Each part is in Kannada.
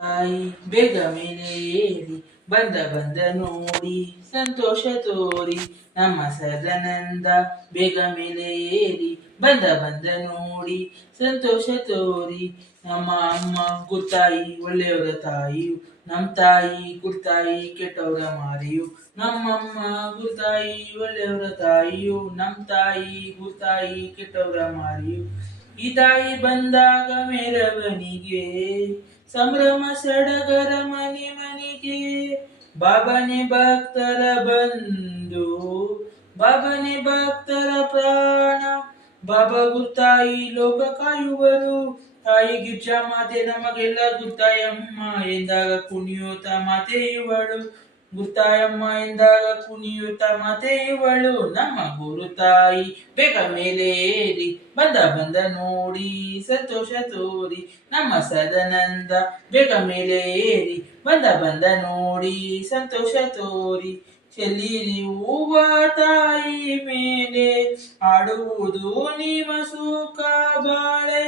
ತಾಯಿ ಬೇಗ ಮೇಲೆ ಏರಿ ಬಂದ ನೋಡಿ ಸಂತೋಷ ತೋರಿ ನಮ್ಮ ಸದಾನಂದ ಬೇಗ ಮೇಲೆ ಏರಿ ಬಂದ ನೋಡಿ ಸಂತೋಷ ತೋರಿ ನಮ್ಮ ಅಮ್ಮ ಗುರ್ತಾಯಿ ಒಳ್ಳೆಯವರ ತಾಯಿಯು ನಮ್ಮ ತಾಯಿ ಗುರ್ತಾಯಿ ಕೆಟ್ಟವರ ಮಾರಿಯು ನಮ್ಮಮ್ಮ ಗುರ್ತಾಯಿ ಒಳ್ಳೆಯವರ ತಾಯಿಯು ನಮ್ಮ ತಾಯಿ ಗುರ್ತಾಯಿ ಕೆಟ್ಟವರ ಮಾರಿಯು ಈ ತಾಯಿ ಬಂದಾಗ ಮೆರವಣಿಗೆ ಸಂಭ್ರಮ ಸಡಗರ ಮನೆಗೆ ಬಾಬನೆ ಭಕ್ತರ ಬಂದು ಬಾಬನೆ ಭಕ್ತರ ಪ್ರಾಣ ಬಾಬಾ ಗುರ್ತಾಯಿ ಲೋಕ ಕಾಯುವರು ತಾಯಿ ಗಿರ್ಜಾ ಮಾತೆ ನಮಗೆಲ್ಲ ಗುರ್ತಾಯಮ್ಮ ಎಂದಾಗ ಕುಣಿಯುತ್ತ ಮಾತೆ ಇವಳು ಗುರ್ತಾಯಮ್ಮ ಎಂದಾಗ ಕುಣಿಯುತ್ತ ಮಾತೆ ಇವಳು ನಮ್ಮ ಗುರುತಾಯಿ ಬೇಗ ಮೇಲೆ ಏರಿ ಬಂದ ನೋಡಿ ಸಂತೋಷ ತೋರಿ ನಮ್ಮ ಸದಾನಂದ ಬೇಗ ಮೇಲೆ ಏರಿ ಬಂದ ನೋಡಿ ಸಂತೋಷ ತೋರಿ ಚೆಲ್ಲಿರಿ ಹೂವ ತಾಯಿ ಮೇಲೆ ಆಡುವುದು ನಿಮ್ಮ ಸುಖ ಬಾಳೆ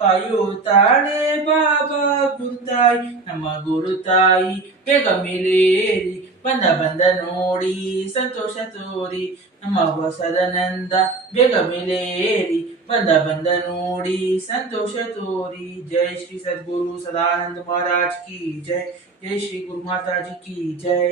ಕಾಯುತ್ತಾಳೆ ಬಾಬಾ ಗುರುತಾಯಿ ನಮ್ಮ ಗುರುತಾಯಿ ಬೇಗ ಮೇಲೆ ಏರಿ ಬಂದ ನೋಡಿ ಸಂತೋಷ ತೋರಿ ನಮ್ಮ ಸದಾನಂದ ಬೇಗ ಮೇಲೆ ಏರಿ ಬಂದ ನೋಡಿ ಸಂತೋಷ ತೋರಿ ಜೈ ಶ್ರೀ ಸದ್ಗುರು ಸದಾನಂದ महाराज की जय जय श्री गुरु माता जी की जय।